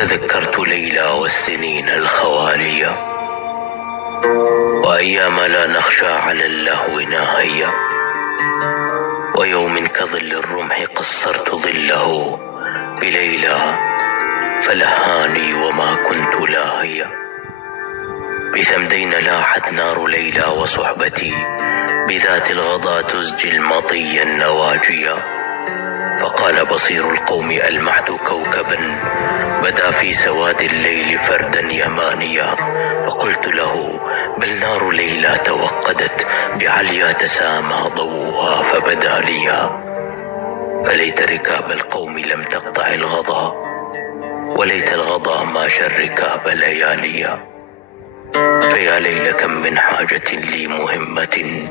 تذكرت ليلى والسنين الخوالية، وأيام لا نخشى على اللهو ناهية، ويوم كظل الرمح قصرت ظله بليلى فلهاني وما كنت لاهية. بثمدين لاحت نار ليلى وصحبتي، بذات الغضا تزجي المطي النواجيا. فقال بصير القوم ألمحت كوكبا بدا في سواد الليل فردا يمانيا. فقلت له بل نار ليلى توقدت بعليا تسامى ضوءها فبدا ليا. فليت ركاب القوم لم تقطع الغضا، وليت الغضا ماشى الركاب لياليا. فيا ليل كم من حاجة لي مهمة،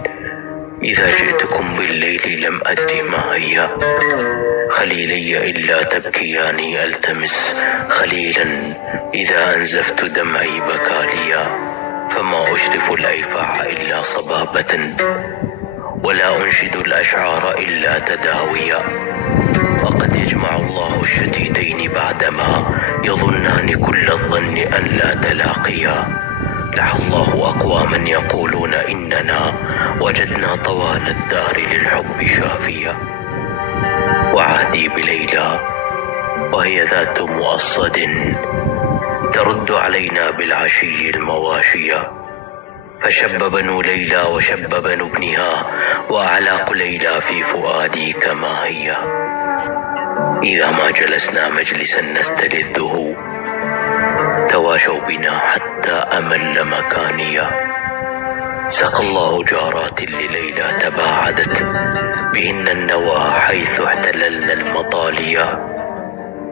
إذا جئتكم بالليل لم أدري ما هي. خليلي إلا تبكياني ألتمس خليلا، إذا أنزفت دمعي بكاليا. فما أشرف الأيفاع إلا صبابة، ولا أنشد الأشعار إلا تداويا. وقد يجمع الله الشتيتين بعدما يظنان كل الظن أن لا تلاقيا. لعل الله أقواما يقولون إننا وجدنا طوال الدار للحب شافيا. وعهدي بليلى وهي ذات مؤصد ترد علينا بالعشي المواشية. فشب بنو ليلى وشب بنو ابنها، وأعلاق ليلى في فؤادي كما هي. إذا ما جلسنا مجلسا نستلذه، تواشوا بنا حتى أمل مكانيا. سقى الله جارات لليلى تباعدت بهن النوى حيث احتللنا المطاليا.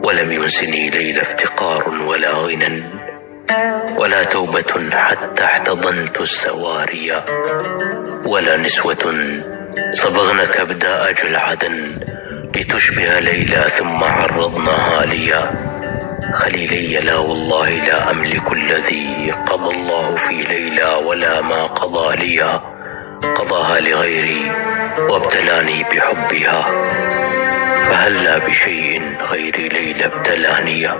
ولم ينسني ليلى افتقار ولا غنى، ولا توبة حتى احتضنت السواريا. ولا نسوة صبغن كبداء جلعدا لتشبه ليلى ثم عرضناها ليا. خليلي لا والله لا أملك الذي قضى الله في ليلى، ولا ما قضى لي قضاها لغيري وابتلاني بحبها. فهلا بشيء غير ليلى ابتلاني.